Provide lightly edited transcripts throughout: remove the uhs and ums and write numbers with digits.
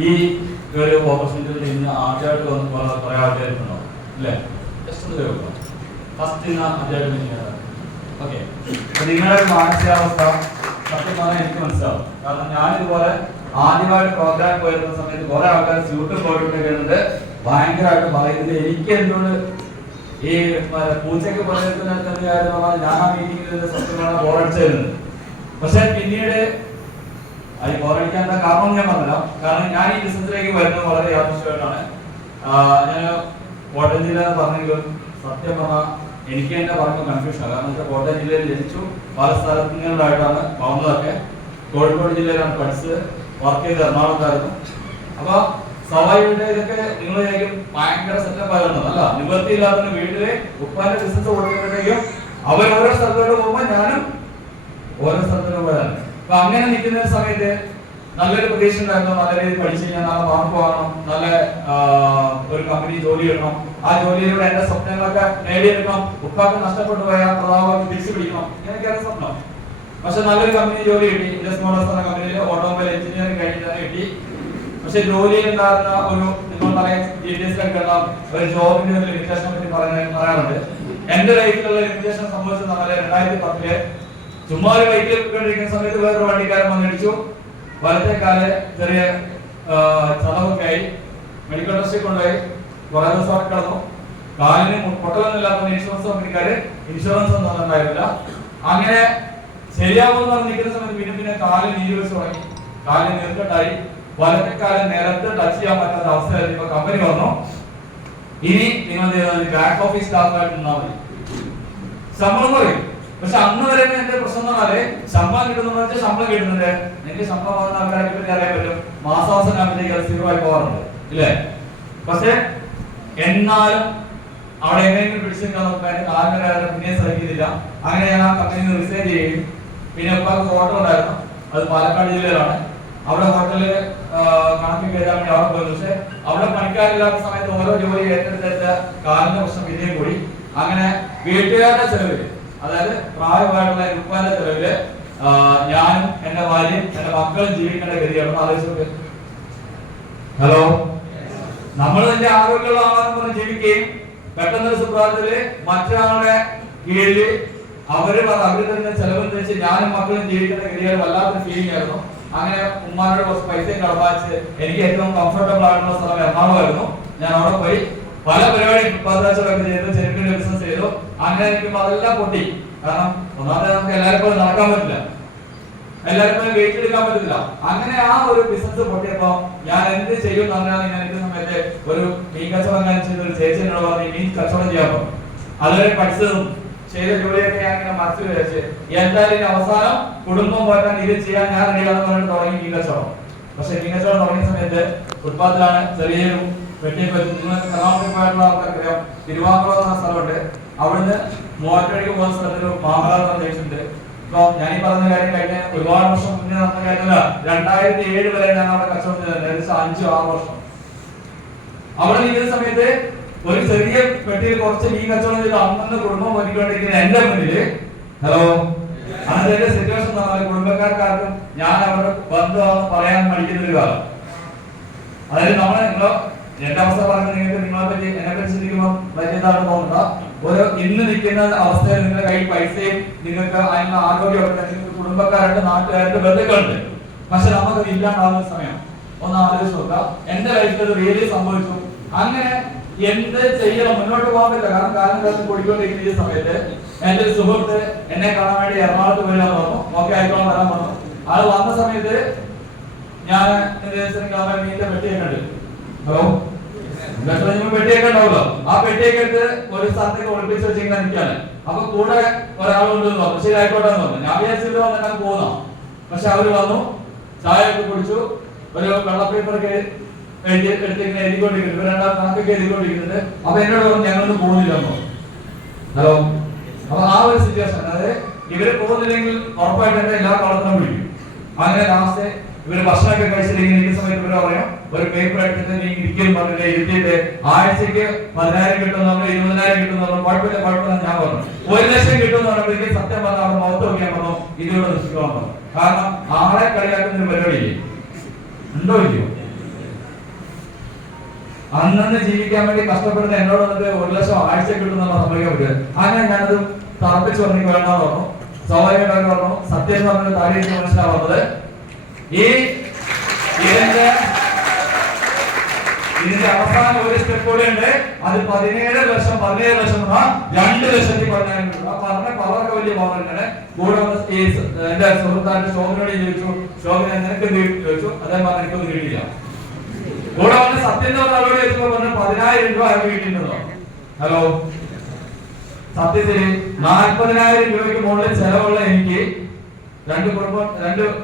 ഈ ഒരു ഓപ്പർച്യൂണിറ്റി ഇന്ന് ആദ്യമായിട്ട് വന്ന് കുറെ ആൾക്കാരുണ്ടോ അല്ലേ? ജസ്റ്റ് ഒന്ന് കേൾക്കാം. ഫസ്റ്റ് ഇന്ന് ആദ്യമായിട്ട് ഓക്കെ. നിങ്ങളുടെ ഒരു മാനസികാവസ്ഥ സത്യം പറഞ്ഞാൽ എനിക്ക് മനസ്സിലാവും. കാരണം ഞാനിതുപോലെ ആദ്യമായിട്ട് പ്രോഗ്രാം പോയിരുന്ന സമയത്ത് കുറെ ആൾക്കാർ സ്യൂട്ട് പോയിട്ട് ഭയങ്കരമായിട്ട് പറയുന്നത് എനിക്ക് എന്തുകൊണ്ട് ഈ പൂച്ചയ്ക്ക് പണിയെടുക്കുന്ന ഞാൻ ആ മീറ്റിംഗിൽ സത്യം പറഞ്ഞാൽ ബോറടിച്ചായിരുന്നു. പക്ഷെ പിന്നീട് അത് ബോറടിക്കാൻ കാരണം ഞാൻ പറഞ്ഞില്ല. കാരണം ഞാൻ ഈ ബിസിനസ്സിലേക്ക് വരുന്നത് വളരെ യാദൃശ്ചികമായിട്ടാണ്. ഞാൻ കോട്ടയം ജില്ല പറഞ്ഞെങ്കിലും സത്യം പറഞ്ഞാൽ എനിക്ക് തന്നെ പറയുമ്പോൾ കൺഫ്യൂഷനാണ്. കാരണം വെച്ചാൽ കോട്ടയം ജില്ലയിൽ ജനിച്ചു, പല സ്ഥലങ്ങളിലായിട്ടാണ് വന്നതൊക്കെ. കോഴിക്കോട് ജില്ലയിലാണ് പഠിച്ചത്, വർക്ക് ചെയ്ത് എറണാകുളത്തായിരുന്നു. അപ്പൊ സ്വാഭാവികമായിട്ട് ഇതൊക്കെ നിങ്ങൾ വിചാരിക്കും ഭയങ്കര സെറ്റപ്പ് ആയിരുന്നു. അല്ല, നിവൃത്തിയില്ലാത്ത വീട്ടില് ഉപ്പാന്റെ ബിസിനസ് കൊടുക്കുമ്പോഴേക്കും അവർ ഓരോ സ്ഥലത്തോട്ട് പോകുമ്പോൾ ഞാനും ഓരോ സ്ഥലത്തോട്ട് പോയതാണ്. അപ്പൊ അങ്ങനെ നിൽക്കുന്ന സമയത്ത് നല്ലൊരു പ്രതീക്ഷ ഉണ്ടായിരുന്നു. നല്ല രീതിയിൽ പഠിച്ചു കഴിഞ്ഞാൽ നാളെ മാർക്ക് വാങ്ങണം, നല്ല ഒരു കമ്പനി ജോലി കിട്ടണം, ആ ജോലിയിലൂടെ എന്റെ സ്വപ്നങ്ങളൊക്കെ നേടിയെടുക്കണം, ഉപ്പാക്ക് നഷ്ടപ്പെട്ടു പോയ പ്രതാപം തിരിച്ചു പിടിക്കണം, എനിക്കാണ് സ്വപ്നം. പക്ഷെ നല്ലൊരു കമ്പനി ജോലി കിട്ടി. ഇൻഡസ് മോട്ടോഴ്സ് എന്ന കമ്പനിയിൽ ഓട്ടോമൊബൈൽ എഞ്ചിനീയറിംഗ് കഴിഞ്ഞിട്ട് തന്നെ കിട്ടി. പക്ഷെ ജോലിയിൽ ഉണ്ടാകുന്ന ഒരു നിങ്ങൾ പറയാൻ ഒരു ജോബിന്റെ ഒരു ലിമിറ്റേഷനെ പറ്റി പറയാറുണ്ട്. എന്റെ ലൈഫിലുള്ള ലിമിറ്റേഷൻ സംഭവിച്ചത് 2010 ചുമ്മാ ഒരു ബൈക്കിൽ കൊണ്ടിരിക്കുന്ന സമയത്ത് വേറൊരു വണ്ടിക്കാരൻ വന്നിടിച്ചു. വലത്തെ കാല് ചെറിയ ചതവൊക്കെ ആയി മെഡിക്കൽ ടെസ്റ്റിൽ കൊണ്ടുപോയി. കുറെ ദിവസം കിടന്നു. കാലിന് പൊട്ടലൊന്നുമില്ലാത്ത ഇൻഷുറൻസ് കമ്പനിക്കാര് ഇൻഷുറൻസ് ഒന്നും തന്നിട്ടുണ്ടായിരുന്നില്ല. അങ്ങനെ ശരിയാവുമെന്ന് പറഞ്ഞ് നിൽക്കുന്ന സമയത്ത് പിന്നെ കാലിന് നീര് വെച്ച് തുടങ്ങി. കാലിന് നീർക്കെട്ടായി. വലത്തെ കാലം നേരത്തെ ടച്ച് ചെയ്യാൻ പറ്റാത്ത അവസ്ഥയായിരുന്നു. ഇപ്പൊ കമ്പനി വന്നു, ഇനി നിങ്ങൾ ബാക്ക് ഓഫീസ് സ്റ്റാഫായിട്ട് നിന്നാൽ മതി, ശമ്പളം പറയും. പക്ഷെ അന്ന് വരെ എന്റെ പ്രശ്നം എന്നാല് ശമ്പളം കിട്ടുന്ന വെച്ചാൽ ശമ്പളം കിട്ടുന്നുണ്ട്. എനിക്ക് ശമ്പളം വാങ്ങുന്ന ആൾക്കാരെ പറ്റി അറിയാൻ പറ്റും. മാസാവസാനം ആകുമ്പോഴത്തേക്ക് അത് സ്ഥിരമായി പോകാറുണ്ട് ഇല്ലേ? പക്ഷെ എന്നാലും അവിടെ എങ്ങനെയെങ്കിലും പിടിച്ചിരിക്കാൻ നോക്കാൻ കാലിന്റെ കാര്യം പിന്നെ സഹിക്കുന്നില്ല. അങ്ങനെ ഞാൻ ആ കമ്പനിയിൽ റിസൈൻ ചെയ്യുകയും പിന്നെ ഉപ്പാക്ക് ഹോട്ടൽ ഉണ്ടായിരുന്നു, അത് പാലക്കാട് ജില്ലയിലാണ്. അവിടെ ഹോട്ടലില് കണക്ക് എഴുതാൻ വേണ്ടി അവിടെ പോയത്. പക്ഷെ അവിടെ പണിക്കാരില്ലാത്ത സമയത്ത് ഓരോ ജോലി ഏറ്റെടുത്ത കാലിന്റെ പ്രശ്നം പിന്നെയും കൂടി. അങ്ങനെ വീട്ടുകാരുടെ ചെലവില്, അതായത് പ്രായമായിട്ടുള്ള ഉപ്പാന്റെ ചെലവില് ഞാനും എന്റെ ഭാര്യയും എന്റെ മക്കളും ജീവിക്കേണ്ട ഗതിയാണ്. ആലോചിച്ചോക്കെ. ഹലോ, നമ്മൾ എന്റെ ആരോഗ്യമുള്ള ആളാണെന്ന് പറഞ്ഞ് ജീവിക്കുകയും പെട്ടെന്നൊരു സുപ്രഭാതത്തില് മറ്റൊരാളുടെ കീഴില് അവര് തന്നെ ചെലവും വെച്ച് ഞാനും മക്കളും ജീവിക്കേണ്ട ഗതിയാണ്. വല്ലാത്തൊരു ഫീലിംഗ് ആയിരുന്നു. അങ്ങനെ ഉമ്മാനോട് കുറച്ച് പൈസയും കടപ്പാച്ച് എനിക്ക് ഏറ്റവും കംഫർട്ടബിൾ ആയിട്ടുള്ള സ്ഥലം എറണാകുളമായിരുന്നു. ഞാൻ അവിടെ പോയി പല പരിപാടി ഉത്പാദനച്ചൊക്കെ ചെയ്തു, ചെരുപ്പിന്റെ ബിസിനസ് ചെയ്തു. അങ്ങനെ എനിക്ക് അതെല്ലാം പൊട്ടി. കാരണം ഒന്നാമത്തെ നമുക്ക് എല്ലാവർക്കും നടക്കാൻ പറ്റില്ല, എല്ലാവർക്കും വെയിറ്റ് എടുക്കാൻ പറ്റില്ല. അങ്ങനെ ആ ഒരു ബിസിനസ് പൊട്ടിയപ്പോ ഞാൻ എന്ത് ചെയ്യും എന്ന് പറഞ്ഞാൽ ഞാൻ എനിക്ക് സമയത്ത് ഒരു മീൻ കച്ചവടം കാണിച്ചത് ഒരു ചേച്ചിനോട് പറഞ്ഞു മീൻ കച്ചവടം ചെയ്യാൻ പോകും. അതുവരെ പഠിച്ചതും ചെയ്ത ജോലിയൊക്കെ ഞാൻ ഇങ്ങനെ മനസ്സിൽ വെച്ച് എന്തായാലും അവസാനം കുടുംബം പോറ്റാൻ ഇത് ചെയ്യാൻ ഞാൻ റെഡിയാണെന്ന് പറഞ്ഞിട്ട് തുടങ്ങി മീൻ കച്ചവടം. പക്ഷെ മീൻ കച്ചവടം തുടങ്ങിയ സമയത്ത് ഫുട്പാത്തിലാണ് ചെറിയൊരു വെട്ടിയൊക്കെ വെച്ച് നിങ്ങൾ എറണാകുളത്തേക്ക് പോയിട്ടുള്ള ആൾക്കാർക്കറിയാം, തിരുവാങ്കുളം എന്ന സ്ഥലമുണ്ട്. അവിടുന്ന് മൂവാറ്റുപുഴയ്ക്ക് പോകുന്ന സ്ഥലത്ത് മാമലാർ എന്ന ജംഗ്ഷനുണ്ട്. ഇപ്പൊ ഞാൻ ഈ പറഞ്ഞ കാര്യം കഴിഞ്ഞ ഒരുപാട് വർഷം മുന്നേ നടന്ന കാര്യമല്ല. 2007 വരെ ഞാൻ അവിടെ കച്ചവടം ചെയ്തിട്ടുണ്ട്, ഏകദേശം 5-6 വർഷം. അവിടെ നിൽക്കുന്ന സമയത്ത് ഒരു ചെറിയ പെട്ടിയിൽ കുറച്ച് മീൻ കച്ചവടം ചെയ്ത് അന്നന്ന് കുടുംബം ഒരുക്കൊണ്ടിരിക്കുന്ന എന്റെ മുന്നില് ഹലോ അതിന്റെ സിറ്റുവേഷൻ പറഞ്ഞാൽ കുടുംബക്കാർക്കാർക്കും ഞാൻ അവരുടെ ബന്ധമാണെന്ന് പറയാൻ മടിക്കുന്ന ഒരു കാലം. അതായത് നിങ്ങളോ എന്റെ അവസ്ഥ പറഞ്ഞത് നിങ്ങളെ പറ്റി എന്നെ പറ്റി ചിന്തിക്കുമ്പോൾ വലിയതാണ് തോന്നുക. ഓരോ ഇന്ന് നിൽക്കുന്ന അവസ്ഥയിൽ നിങ്ങളുടെ കയ്യിൽ പൈസയും നിങ്ങൾക്ക് അതിനുള്ള ആരോഗ്യമൊക്കെ നിങ്ങൾക്ക് കുടുംബക്കാരുണ്ട്, നാട്ടുകാരുണ്ട്, ബന്ധുക്കളുണ്ട്. പക്ഷെ നമുക്കത് ഇല്ലാണ്ടാവുന്ന സമയം ഒന്ന് ആലോചിച്ച് നോക്കാം. എന്റെ ലൈഫിൽ അത് റിയലി സംഭവിച്ചു. അങ്ങനെ എന്ത് ചെയ്യണം, മുന്നോട്ട് പോകാൻ പറ്റില്ല. കാരണം കാലം കൂടിക്കൊണ്ടിരിക്കുന്ന ഈ സമയത്ത് എന്റെ ഒരു സുഹൃത്ത് എന്നെ കാണാൻ വേണ്ടി എറണാകുളത്ത് പോയി പറഞ്ഞു. ഓക്കെ ആയിക്കോളാം വരാൻ പറഞ്ഞു. അത് വന്ന സമയത്ത് ഞാൻ മീനിന്റെ പെട്ടിയൊക്കെ ഉണ്ട്. ഹലോ, പെട്ടിയൊക്കെ ഉണ്ടാവല്ലോ. ആ പെട്ടിയൊക്കെ എടുത്ത് ഒരു സ്ഥലത്തേക്ക് ഒളിപ്പിച്ച് വെച്ചിങ്ങനെ നിൽക്കാണ്. അപ്പൊ കൂടെ ഒരാളുണ്ടെന്ന് പറഞ്ഞു. ശരി ആയിക്കോട്ടെ എന്ന് പറഞ്ഞു. ഞാൻ വിചാരിച്ചിട്ട് വന്നിട്ട് പോകുന്ന. പക്ഷെ അവര് വന്നു, ചായ ഒക്കെ കുടിച്ചു, ഒരു വെള്ള പേപ്പറൊക്കെ എടുത്തിങ്ങനെ എഴുതിക്കൊണ്ടിരിക്കുന്നുണ്ട്. രണ്ടാം കണക്കൊക്കെ എഴുതിക്കൊണ്ടിരിക്കുന്നുണ്ട്. അപ്പൊ എന്നോട് പറഞ്ഞു ഞങ്ങളൊന്നും പോകുന്നില്ലെന്നോ. ഹലോ, അപ്പൊ ആ ഒരു സിറ്റുവേഷൻ, അതായത് ഇവര് പോകുന്നില്ലെങ്കിൽ ഉറപ്പായിട്ട് എന്റെ എല്ലാ കളത്തിനും പിടിക്കും. അങ്ങനെ ലാസ്റ്റ് ഇവര് ഭക്ഷണമൊക്കെ കഴിച്ചില്ലെങ്കിൽ ഇരിക്കുന്ന സമയത്ത് ഇവര് പറയാം ഒരു പേപ്പർ എടുത്തിട്ട് നീ ഇരിക്കും പറഞ്ഞിട്ട് ഇരുത്തിയിട്ട് ആഴ്ചക്ക് 10,000 കിട്ടുന്ന 20,000 കിട്ടുന്ന കുഴപ്പമില്ല ഞാൻ പറഞ്ഞു. 1,00,000 കിട്ടുമെന്ന് പറഞ്ഞപ്പോഴേക്കും സത്യം പറഞ്ഞ അവിടെ മുഖത്ത് നോക്കിയാൽ പറഞ്ഞു ഇതിലൂടെ നിൽക്കാൻ പറഞ്ഞു. കാരണം ആളെ കളിയാക്കുന്ന ഒരു പരിപാടി ഉണ്ടോ ഇല്ലയോ? അന്നന്ന് ജീവിക്കാൻ വേണ്ടി കഷ്ടപ്പെടുന്ന എന്നോട് വന്നിട്ട് 1 ലക്ഷം ആഴ്ച കിട്ടുന്ന സമ്മതിക്കാൻ പറ്റുക. അങ്ങനെ ഞാനത് തറപ്പിച്ച് പറഞ്ഞു വേണ്ടെന്ന് പറഞ്ഞു. സ്വാഭാവികമായിട്ട് പറഞ്ഞു സത്യം എന്ന് പറഞ്ഞ താരീഖ് മനസ്സിലാവുന്നത് ഇതിന്റെ അവസാനം ഒരു സ്റ്റെപ്പ് കൂടെ ഉണ്ട്. അത് 17 ലക്ഷം 2,14,000 പറഞ്ഞ പവറൊക്കെ വലിയ പവറാണ്. കൂടെ എന്റെ സുഹൃത്താന്റെ ശോഭനോട് ചോദിച്ചു, ശോഭന നിനക്ക് ചോദിച്ചു, അദ്ദേഹം പറഞ്ഞു എനിക്കൊന്നും കിട്ടിയില്ല. കൂടെ വന്ന് സത്യം ആളോട് ചോദിച്ചപ്പോ പറഞ്ഞു 10,000 രൂപ ആർക്ക് കിട്ടിയിട്ടുണ്ടോ? ഹലോ, സത്യത്തിൽ 40,000 രൂപയ്ക്ക് മുകളിൽ ചെലവുള്ള എനിക്ക് രണ്ട്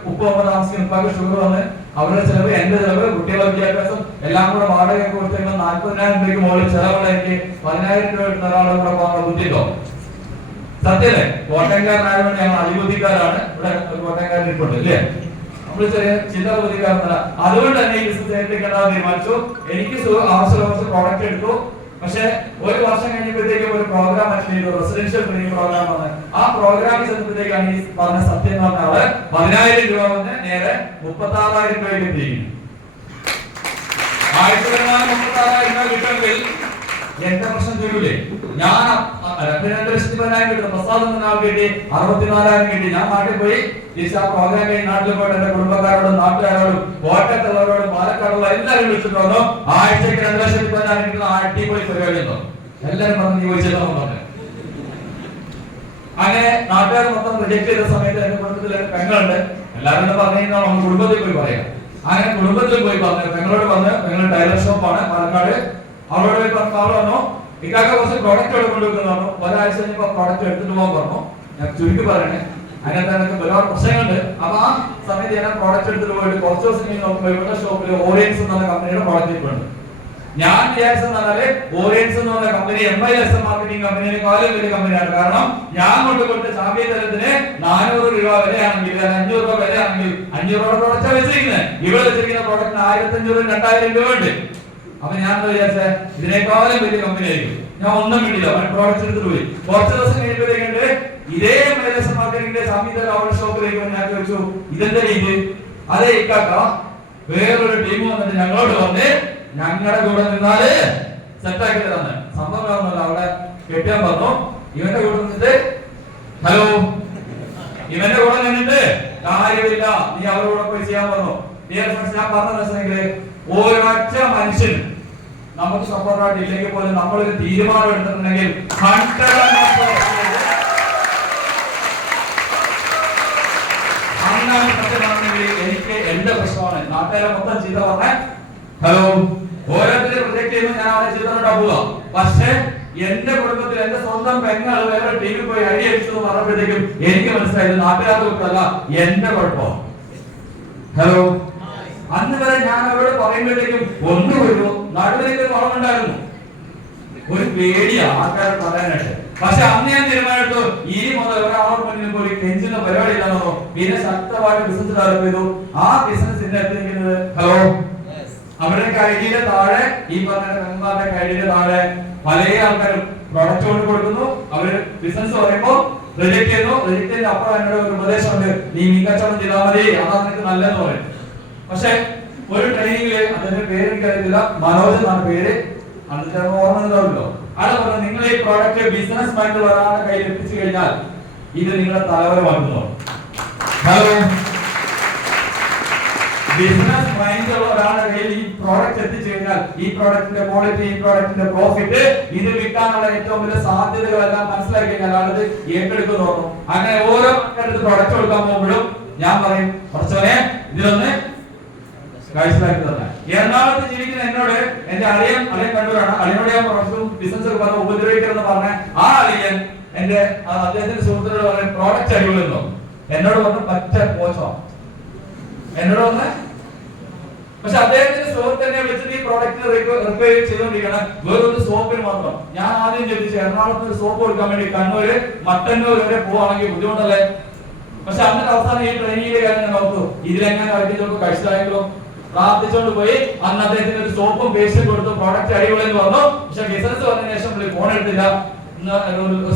ഉപ്പ താമസിക്കുന്ന ഉപ്പാക്ക് ഷുഗർ വന്ന് അവരുടെ ചെലവ്, എന്റെ ചെലവ്, കുട്ടികളുടെ വിദ്യാഭ്യാസം എല്ലാം കൂടെ വാടക കൊടുത്തേക്കുന്ന 40,000 രൂപയ്ക്ക് മുകളിൽ ചെലവുള്ള എനിക്ക് 10,000 രൂപ കിട്ടുന്ന ഒരാളുടെ കൂടെ പോകാൻ ബുദ്ധിയുണ്ടോ? സത്യല്ലേ? കോട്ടയംകാരനായതുകൊണ്ട് ഞങ്ങൾ അടിബുദ്ധിക്കാരാണ്. ഇവിടെ ഒരു കോട്ടയംകാരൻ ഇരിപ്പുണ്ട് ഇല്ലേ? നമ്മൾ ചെറിയ ചില്ലറ ബുദ്ധിക്കാരനല്ല. അതുകൊണ്ട് തന്നെ ഈ ബിസിനസ് ഏറ്റെടുക്കേണ്ടത് തീരുമാനിച്ചു. എനിക്ക് ആവശ്യമുള്ള പ്രോഡക്റ്റ് എടുത്തു. പക്ഷെ ഒരു വർഷം കഴിഞ്ഞപ്പോഴത്തേക്കും ഒരു പ്രോഗ്രാം അറ്റൻഡ് ചെയ്തു, റെസിഡൻഷ്യൽ ട്രെയിനിങ് പ്രോഗ്രാം ആണ്. ആ പ്രോഗ്രാമിൽ ചെന്നപ്പോഴത്തേക്കാണ് ഈ പറഞ്ഞ സത്യം എന്ന് പറഞ്ഞ ആള് 10,000 രൂപ വന്ന് നേരെ 36,000 രൂപയ്ക്ക് എത്തിയിരിക്കുന്നു. 36,000 രൂപ കിട്ടുമെങ്കിൽ എന്റെ പ്രശ്നം തീരൂലേ? ഞാൻ 2,10,000 കിട്ടും. പ്രസാദം എന്ന ആൾ കിട്ടി 64,000 കിട്ടി. ഞാൻ നാട്ടിൽ പോയി തിരിച്ച് ആ പ്രോഗ്രാം കഴിഞ്ഞ് നാട്ടിൽ പോയിട്ട് എന്റെ കുടുംബക്കാരോടും നാട്ടുകാരോടും കോട്ടയത്തുള്ളവരോടും പാലക്കാടുള്ള എല്ലാവരും വിളിച്ചിട്ട് വന്നു. ആഴ്ചക്ക് 2,10,000 കിട്ടുന്ന അടിപൊളി പരിപാടി ഉണ്ടോ? എല്ലാരും പറഞ്ഞു ചോദിച്ചല്ലോ പറഞ്ഞു. അങ്ങനെ നാട്ടുകാർ മൊത്തം റിജക്ട് ചെയ്ത സമയത്ത് എന്റെ കുടുംബത്തിൽ പെങ്ങളുണ്ട്. എല്ലാവരും പറഞ്ഞു നമ്മൾ കുടുംബത്തിൽ പോയി പറയാം. അങ്ങനെ കുടുംബത്തിൽ പോയി പറഞ്ഞു, പെങ്ങളോട് പറഞ്ഞു, പെങ്ങളുടെ ടൈലർ ഷോപ്പാണ് പാലക്കാട്. അവരോട് പോയി പറഞ്ഞു ഇക്കാക്ക കുറച്ച് പ്രോഡക്റ്റ് കൊണ്ടുവെക്കുന്നു പറഞ്ഞു. ഒരാഴ്ച കഴിഞ്ഞപ്പോ പ്രോഡക്റ്റ് എടുത്തിട്ട് പോകാൻ പറഞ്ഞു. ഞാൻ ചുരുക്കി പറയണേ, അങ്ങനത്തെ ഒരുപാട് പ്രശ്നങ്ങളുണ്ട്. അപ്പൊ ആ സമയത്ത് ഞാൻ പ്രോഡക്റ്റ് എടുത്തിട്ട് പോയിട്ട് കുറച്ച് ദിവസം കഴിഞ്ഞ് നോക്കുമ്പോൾ ഇവരുടെ ഷോപ്പിൽ ഓറിയൻസ് എന്ന കമ്പനിയുടെ പ്രോഡക്റ്റ് ഇട്ടുണ്ട്. ഞാൻ വിചാരിച്ചെന്ന് പറഞ്ഞാല് ഓറിയൻസ് എന്ന് പറഞ്ഞ കമ്പനി MIS മാർക്കറ്റിംഗ് കമ്പനിയെക്കാളും വലിയ കമ്പനിയാണ്. കാരണം ഞാൻ കൊണ്ടുകൊടുത്ത ചാമ്പ്യൻ തലത്തിന് 400 രൂപ വിലയാണെങ്കിൽ 500 രൂപ വിലയാണെങ്കിൽ 500 രൂപ പ്രോഡക്റ്റ് വെച്ചിരിക്കുന്നത്. ഇവിടെ വെച്ചിരിക്കുന്ന പ്രോഡക്റ്റിന് 1,500 2,000 രൂപ ഉണ്ട്. അപ്പൊ ഞാൻ വിചാരിച്ച ഇതിനേക്കാളും വലിയ കമ്പനി ആയിരിക്കും. ഞാൻ ഒന്നും കിട്ടില്ല, പ്രോഡക്റ്റ് എടുത്തിട്ട് പോയി. കുറച്ച് ദിവസം കഴിഞ്ഞപ്പോഴേക്കുണ്ട് ഇതേ MIS മാർക്കറ്റിംഗിന്റെ ചാമ്പ്യൻ അവരുടെ ഷോപ്പിലേക്ക് ഞാൻ ചോദിച്ചു ഇതെന്താ രീതി? അതേ ഇക്കാക്ക വേറൊരു ടീം വന്നിട്ട് ഞങ്ങളോട് വന്ന് ഞങ്ങളുടെ കൂടെ നിന്നാല് സെറ്റാക്കി തരാന്ന്. സംഭവം അവിടെ കെട്ടിയാൻ പറഞ്ഞു. ഇവന്റെ കൂടെ നിന്നിട്ട് ഹലോ ഇവന്റെ കൂടെ നിന്നിട്ട് കാര്യമില്ല, നീ അവരുടെ കൂടെ പോയി ചെയ്യാൻ പറഞ്ഞു. ഡിയർ ഫ്രണ്ട്സ്, ഞാൻ പറഞ്ഞെങ്കിൽ ഒരൊറ്റ മനുഷ്യൻ നമുക്ക് സപ്പോർട്ടായിട്ട് ഇല്ലെങ്കിൽ പോലും നമ്മളൊരു തീരുമാനം എടുത്തിട്ടുണ്ടെങ്കിൽ എനിക്ക് എന്റെ പ്രശ്നമാണ്. നാട്ടുകാരെ മൊത്തം ചീത്ത പറഞ്ഞ ഹലോ ഓരോരുത്തരെ പ്രൊജക്ട് ചെയ്യുമ്പോൾ ഞാൻ അവരെ ചീത്തനോട്ടാ പോവാ. പക്ഷെ എന്റെ കുടുംബത്തിൽ എന്റെ സ്വന്തം പെങ്ങൾ വേറെ ടീമിൽ പോയി അടിയടിച്ചു പറഞ്ഞപ്പോഴത്തേക്കും എനിക്ക് മനസ്സിലായത് നാട്ടുകാരുടെ കുഴപ്പമല്ല, എന്റെ കുഴപ്പം. ഹലോ, അന്ന് വരെ ഞാൻ അവരോട് പറയുമ്പോഴത്തേക്കും ഒന്നുമില്ലു നടുവിലേക്ക് വളമുണ്ടായിരുന്നു. ഒരു പേടിയാ ആൾക്കാരെ പറയാനായിട്ട്. പക്ഷെ അന്ന് ഞാൻ തീരുമാനിച്ചു ഇനി മുതൽ ഒരാളോട് മുന്നിൽ പോയി കെഞ്ചുന്ന പരിപാടി ഇല്ലാന്നോ. പിന്നെ ശക്തമായിട്ട് ബിസിനസ് ഡെവലപ്പ് ചെയ്തു. ആ ബിസിനസ് ഇന്ന് എത്തിയിരിക്കുന്നത് ഹലോ അവരുടെ ഐഡിയുടെ താഴെ ഈ പറഞ്ഞ കമ്പനിയുടെ ഐഡിയുടെ താഴെ പല ആൾക്കാരും പ്രൊഡക്റ്റ് കൊണ്ട് കൊടുക്കുന്നു. അവര് ബിസിനസ് പറയുമ്പോൾ റിജക്ട് ചെയ്യുന്നു. റിജക്ട് ചെയ്ത അപ്പുറം എന്നോട് ഒരു ഉപദേശമുണ്ട്, നീ കച്ചവടം ചെയ്താൽ മതി, അതാ നിനക്ക് നല്ലതെന്ന് പറയും. പക്ഷെ ഒരു ട്രെയിനിങ്ങില് അതിന്റെ പേര് എനിക്കറിയത്തില്ല, മനോജ് എന്നാണ് പേര്, അതിന്റെ ഓർമ്മയുണ്ടാവുമല്ലോ. അത് പറഞ്ഞു നിങ്ങൾ ഈ പ്രോഡക്റ്റ് ബിസിനസ് മൈൻഡ് ഒരാളുടെ കയ്യിൽ എത്തിച്ചു കഴിഞ്ഞാൽ ഇത് നിങ്ങളുടെ തലവരമാക്കുന്നു. ഹലോ, ബിസിനസ് മൈൻഡ് ഉള്ള ഒരാളുടെ കയ്യിൽ ഈ പ്രോഡക്റ്റ് എത്തിച്ചു കഴിഞ്ഞാൽ ഈ പ്രോഡക്റ്റിന്റെ ക്വാളിറ്റി, ഈ പ്രോഡക്റ്റിന്റെ പ്രോഫിറ്റ്, ഇത് വിൽക്കാനുള്ള ഏറ്റവും വലിയ സാധ്യതകളെല്ലാം മനസ്സിലാക്കി കഴിഞ്ഞാൽ ആളത് ഏറ്റെടുക്കുന്നു തോന്നും. അങ്ങനെ ഓരോ ആൾക്കാരുടെ പ്രോഡക്റ്റ് കൊടുക്കാൻ പോകുമ്പോഴും ഞാൻ പറയും കുറച്ചവനെ ഇതിലൊന്ന് കാഴ്ചപ്പാക്കി തന്നെ. എറണാകുളത്ത് ജീവിക്കുന്ന എന്നോട് എന്റെ അളിയൻ കണ്ടൂരാണ്. അളിയനോട് ഞാൻ ബിസിനസ് ഒക്കെ പറഞ്ഞ ഉപദ്രവിക്കരുതെന്ന് പറഞ്ഞ ആ അളിയൻ എന്റെ അദ്ദേഹത്തിന്റെ സുഹൃത്തിനോട് പറഞ്ഞ പ്രോഡക്റ്റ് അടിപൊളിയെന്നോ എന്നോട് പറഞ്ഞ പറ്റ മോശം എന്നോട് വന്ന്. പക്ഷെ അദ്ദേഹത്തിന്റെ സുഹൃത്ത് എന്നെ വിളിച്ചിട്ട് ഈ പ്രോഡക്റ്റ് റിപ്പയർ ചെയ്തുകൊണ്ടിരിക്കണം വേറൊരു സോപ്പിന് മാത്രം. ഞാൻ ആദ്യം ചോദിച്ചു എറണാകുളത്ത് ഒരു സോപ്പ് കൊടുക്കാൻ വേണ്ടി കണ്ണൂര് മട്ടന്നൂർ വരെ പോവാണെങ്കിൽ ബുദ്ധിമുട്ടല്ലേ? പക്ഷെ അന്നത്തെ അവസാനം ഈ ട്രെയിനിങ്ങിലെ കാര്യം ഞാൻ ഓർത്തു, ഇതിലെങ്ങനെ കഴിച്ചോണ്ട് കഴിച്ചതായെങ്കിലും പ്രാർത്ഥിച്ചോണ്ട് പോയി. അന്ന് അദ്ദേഹത്തിന് ഒരു സോപ്പും പേസ്റ്റും കൊടുത്തു, പ്രോഡക്റ്റ് അടിപൊളിയെന്ന് പറഞ്ഞു. പക്ഷെ ബിസിനസ് വന്നതിന് ശേഷം ഫോൺ എടുത്തില്ല.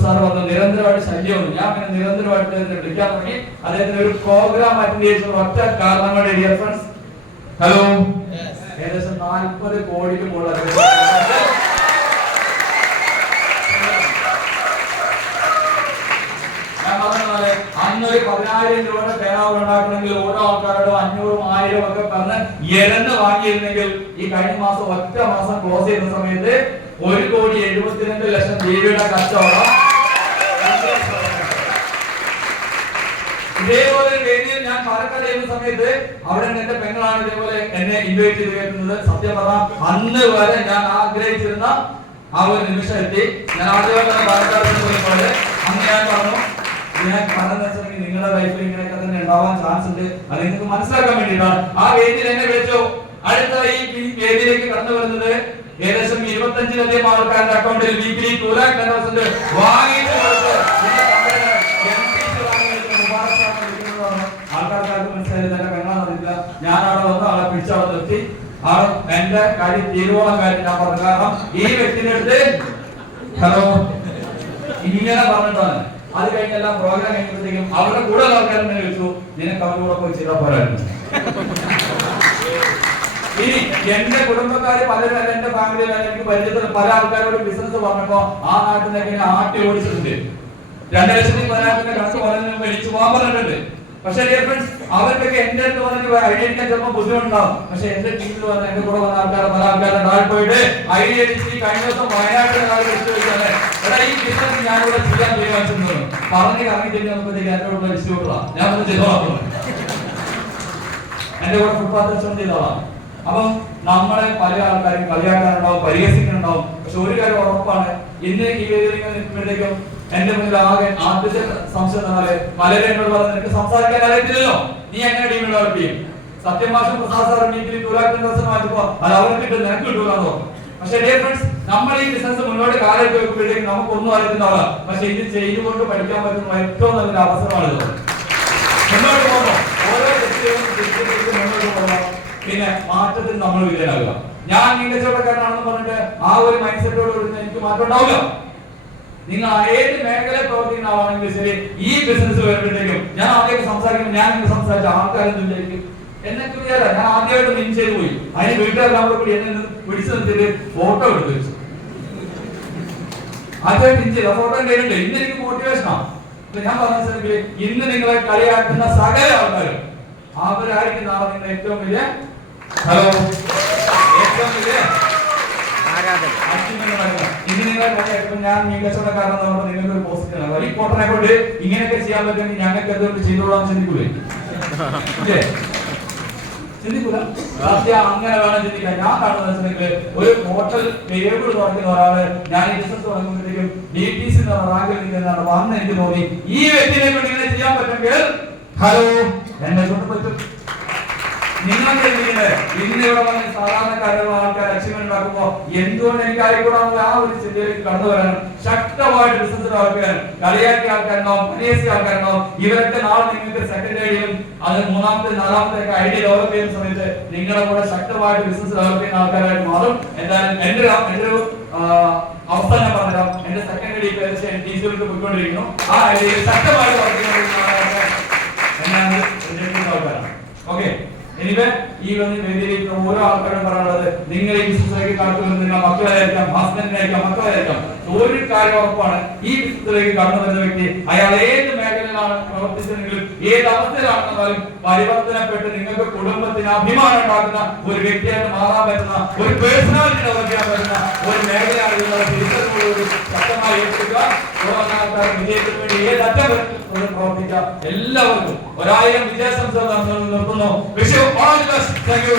സാർ പറഞ്ഞു നിരന്തരമായിട്ട് ശല്യമുണ്ട്. ഞാൻ പിന്നെ നിരന്തരമായിട്ട് വിളിക്കാൻ തുടങ്ങി. അദ്ദേഹത്തിന് ഒരു പ്രോഗ്രാം അറ്റൻഡ് ചെയ്ത ഒറ്റ കാരണം കൊണ്ട് ഡിയർ ഫ്രണ്ട്സ് ഹലോ ഏകദേശം 40 കോടിക്ക് മുകളിൽ. അന്നൊരു 10,000 രൂപയുടെ പേനാവ് ഉണ്ടാക്കണമെങ്കിൽ ഓരോ ആൾക്കാരോടും 500, 1000 ഒക്കെ പറഞ്ഞ് എരന്ന് വാങ്ങിയിരുന്നെങ്കിൽ ഈ കഴിഞ്ഞ മാസം ഒറ്റ മാസം ക്ലോസ് ചെയ്യുന്ന സമയത്ത് 1,72,00,000 രൂപയുടെ കച്ചവടം. ഇതേപോലെ വേദിയിൽ ഞാൻ പാലക്കാട് ചെയ്യുന്ന സമയത്ത് അവിടെ എന്റെ പെങ്ങളാണ് ഇതേപോലെ എന്നെ ഇൻവൈറ്റ് ചെയ്ത് കേൾക്കുന്നത്. സത്യം പറഞ്ഞാൽ അന്ന് വരെ ഞാൻ ആഗ്രഹിച്ചിരുന്ന ആ ഒരു നിമിഷം എത്തി. ഞാൻ ആദ്യമായിട്ടാണ് പാലക്കാട് പോയപ്പോൾ അന്ന് ഞാൻ പറഞ്ഞു, ഞാൻ പറഞ്ഞെന്ന് വെച്ചിട്ടുണ്ടെങ്കിൽ നിങ്ങളുടെ ലൈഫിൽ ഇങ്ങനെയൊക്കെ തന്നെ ഉണ്ടാവാൻ ചാൻസ് ഉണ്ട്, അത് നിങ്ങൾക്ക് മനസ്സിലാക്കാൻ വേണ്ടിയിട്ടാണ്. ആ വേദിയിൽ എന്നെ വിളിച്ചു. അടുത്ത ഈ വേദിയിലേക്ക് കടന്നു വരുന്നത് ഏകദേശം 25,000 ആൾക്കാരുടെ അക്കൗണ്ടിൽ വീക്കിലി 2,10,000 വാങ്ങിയിട്ട് ആൾക്കാർക്ക് മനസ്സിലായത് എന്റെ പെങ്ങളാണെന്നില്ല. ഞാൻ അവിടെ വന്ന് ആളെ പിടിച്ചവിടെ നിർത്തി. ആൾ എന്റെ കാര്യം തീരുവോളം കാര്യം ഞാൻ പറഞ്ഞു. കാരണം ഈ വ്യക്തിയുടെ അടുത്ത് ഹലോ ഇങ്ങനെ പറഞ്ഞിട്ടാണ്. അത് കഴിഞ്ഞെല്ലാം പ്രോഗ്രാം കഴിയുമ്പോഴത്തേക്കും അവരുടെ കൂടെ ആൾക്കാർ എന്നെ വിളിച്ചു, നിനക്ക് അവരുടെ കൂടെ പോയി ചെയ്താൽ പോരായിരുന്നു. ഇനി എന്റെ കുടുംബക്കാര് പലരും, എന്റെ ഫാമിലിയിൽ എനിക്ക് പരിചയത്തിൽ പല ആൾക്കാരോട് ബിസിനസ് പറഞ്ഞപ്പോ ആ നാട്ടിൽ നിന്ന് ആട്ടി ഓടിച്ചിട്ടുണ്ട്. 2,10,000 കണക്ക് പലരും മേടിച്ചു പോകാൻ പറഞ്ഞിട്ടുണ്ട്. പക്ഷേ ഡിയർ ഫ്രണ്ട്സ്, അവർക്കൊക്കെ എന്റെ അടുത്ത് വന്നിട്ട് ഐഡിയ അടിക്കാൻ ചിലപ്പോൾ ബുദ്ധിമുട്ടുണ്ടാവും. പക്ഷെ എന്റെ ടീമിൽ വന്ന എന്റെ കൂടെ വന്ന ആൾക്കാർ പല ആൾക്കാരുടെ താഴെ പോയിട്ട് ഐഡിയ അടിച്ച് കഴിഞ്ഞ ദിവസം വയനാട്ടിലെ കാര്യം വെച്ച് ചോദിച്ചാൽ എടാ ഈ ബിസിനസ് ഞാനിവിടെ ചെയ്യാൻ തീരുമാനിച്ചിരുന്നു പറഞ്ഞ് കറങ്ങി കഴിഞ്ഞപ്പോഴത്തേക്ക് എന്നോടുള്ള ഡിസ്ട്രിബ്യൂട്ടറാണ്. ഞാൻ ഒന്ന് ചെയ്തോളാം. എന്റെ കൂടെ ഫുട്പാത്ത് കച്ചവടം ചെയ്തോളാം. അപ്പം നമ്മളെ പല ആൾക്കാരും കളിയാക്കാനുണ്ടാവും, പരിഹസിക്കാനുണ്ടാവും. പക്ഷെ ഒരു കാര്യം ഉറപ്പാണ്, ഇന്ന് ഈ വേദിയിൽ നിൽക്കുമ്പോഴത്തേക്കും എന്റെ മുന്നിൽ ആകെ ആദ്യത്തെ സംശയം എന്നാല് പലരും എന്നോട് പറഞ്ഞത് നിനക്ക് സംസാരിക്കാൻ അറിയത്തില്ലല്ലോ, നീ എങ്ങനെ ടീമിൽ ഡെവലപ്പ് ചെയ്യും? സത്യമാഷം പ്രസാദ് സാർ വീട്ടിൽ 2,10,000 വാങ്ങിച്ചപ്പോ അത് അവർക്ക് കിട്ടും, നിനക്ക് കിട്ടൂലെന്നോ? പക്ഷെ ഡിയർ ഫ്രണ്ട്സ്, നമ്മൾ ഈ ബിസിനസ് മുന്നോട്ട് കാലത്ത് വെക്കുമ്പോഴേക്കും നമുക്കൊന്നും അറിയുന്നതാവാം. പക്ഷെ ഇത് ചെയ്തുകൊണ്ട് പഠിക്കാൻ പറ്റുന്ന ഏറ്റവും നല്ലൊരു അവസരമാണിത്. മുന്നോട്ട് പോകണം, ഓരോ മുന്നോട്ട് പോകണം. പിന്നെ മാറ്റത്തിന് നമ്മൾ വിധേയനാകുക. ഞാൻ കച്ചവടക്കാരനാണെന്ന് പറഞ്ഞിട്ട് ആ ഒരു മൈൻഡ് സെറ്റോട് കൂടി എനിക്ക് മാറ്റം ഉണ്ടാവില്ല. നിങ്ങൾ ഏത് മേഖലയിൽ പ്രവർത്തിക്കുന്ന ആളാണെങ്കിലും ശരി, ഈ ബിസിനസ് വരുമ്പോഴത്തേക്കും ഞാൻ ആദ്യമൊക്കെ സംസാരിക്കുമ്പോൾ ഞാൻ ഇങ്ങനെ സംസാരിച്ച ആൾക്കാരെന്തും വിചാരിക്കും എന്നൊക്കെ വിചാരില്ല. ഞാൻ ആദ്യമായിട്ട് മിൻ ചെയ്തു പോയി. അതിന് വീട്ടുകാരെല്ലാം കൂടി എന്നെ പിടിച്ചു നിർത്തിയിട്ട് ഫോട്ടോ എടുത്ത് വെച്ചു. ആദ്യമായിട്ട് മിൻ ചെയ്ത ഫോട്ടോ കണ്ടിട്ടുണ്ട്. ഇന്ന് എനിക്ക് മോട്ടിവേഷനാണ്. ഞാൻ പറഞ്ഞ ഇന്ന് നിങ്ങളെ കളിയാക്കുന്ന സകല ആൾക്കാരും അവരായിരിക്കും നാളെ നിങ്ങളുടെ ഏറ്റവും വലിയ ഏറ്റവും വലിയ ഇനി നിങ്ങളെ കളിയാക്കുമ്പോൾ ഞാൻ മികച്ചവടക്കാരെന്ന് പറഞ്ഞാൽ നിങ്ങൾക്ക് ഒരു പോസിറ്റീവ് ഈ ഫോട്ടോനെ കൊണ്ട് ഇങ്ങനെയൊക്കെ ചെയ്യാൻ പറ്റുമെങ്കിൽ ഞങ്ങൾക്ക് എന്തുകൊണ്ട് ചെയ്തോളാം ചിന്തിക്കൂലേ? ചിന്തിക്കൂല. സത്യം അങ്ങനെ വേണം ചിന്തിക്കാൻ. ഞാൻ കാണുന്നത് വെച്ചിട്ടുണ്ടെങ്കിൽ ഒരു ഹോട്ടൽ ടേബിൾ തുറക്കുന്ന ഒരാള് ഞാൻ ഈ ബിസിനസ് തുടങ്ങുമ്പോഴത്തേക്കും DTC റാങ്കിൽ നിൽക്കുന്നതാണ് വന്ന് എനിക്ക് തോന്നി ഈ വ്യക്തിനെ കൊണ്ട് ഇങ്ങനെ ചെയ്യാൻ പറ്റുമെങ്കിൽ ഹലോ എന്നെ കൊണ്ട് പറ്റും. നിങ്ങൾക്ക് ഇന്ന് ഇവിടെ വന്ന് സാധാരണക്കാരുള്ള ആൾക്കാർ അച്ചീവ്മെന്റ് ഉണ്ടാക്കുമ്പോ എന്തുകൊണ്ട് എനിക്ക് ആയിക്കൂടാന്നുള്ള ആ ഒരു ചിന്തയിലേക്ക് കടന്നു വരാനും ശക്തമായിട്ട് ബിസിനസ് ഡെവലപ്പ് കളിയാക്കിയ ആൾക്കാരുണ്ടാവും, പരിഹസിയ ആൾക്കാരുണ്ടാവും. ഇവരൊക്കെ നാളെ നിങ്ങൾക്ക് സെക്കൻഡ് ഐഡിയയും അത് മൂന്നാമത്തെ നാലാമത്തെ ഒക്കെ ഐഡിയ ഡെവലപ്പ് ചെയ്യുന്ന സമയത്ത് നിങ്ങളുടെ കൂടെ ശക്തമായിട്ട് ബിസിനസ് ഡെവലപ്പ് ചെയ്യുന്ന ആൾക്കാരായിട്ട് മാറും. എന്തായാലും എന്റെ ഒരു അവസ്ഥ ഞാൻ പറഞ്ഞുതരാം. എന്റെ സെക്കൻഡ് ഐഡിയ തീർച്ചയായും ടീച്ചറിലേക്ക് പോയിക്കൊണ്ടിരിക്കുന്നു. ആ ഐഡിയയിൽ ശക്തമായിട്ട് ആൾക്കാരാണ്. ഓക്കെ, എനിവേ ഈ വേദിയിലേക്ക് ഓരോ ആൾക്കാരും പറയാനുള്ളത്, നിങ്ങൾ ഈ ബിസിനസ്സിലേക്ക് കടന്നു വരുന്ന നിങ്ങളുടെ മക്കളായിരിക്കാം, ഹസ്ബൻഡിനായിരിക്കാം, മക്കളായിരിക്കാം. ഒരു കാര്യം ഉറപ്പാണ്, ഈ ബിസിനസ്സിലേക്ക് കടന്നു വരുന്ന വ്യക്തി അയാൾ ഏത് മേഖലയിലാണ് പ്രവർത്തിച്ചതെങ്കിലും ഏത് അവസ്ഥയിലാണെന്നാലും പരിവർത്തനപ്പെട്ട് നിങ്ങൾക്ക് കുടുംബത്തിന് അഭിമാനം ഉണ്ടാക്കുന്ന ഒരു വ്യക്തിയായിട്ട് മാറാൻ പറ്റുന്ന ഒരു പേഴ്സണാലിറ്റി ഡെവലപ്പ് ചെയ്യാൻ പറ്റുന്ന ഒരു മേഖലയാണ് നിങ്ങളുടെ തിരിച്ചറിവുകളോട് ശക്തമായി ഏറ്റെടുക്കുക. വിജയത്തിന് വേണ്ടി ഏത് അറ്റം പ്രവർത്തിക്കാം. എല്ലാവർക്കും 1000 വിജയാശംസകൾ നിർത്തുന്നു. Vishu all the best. Thank you.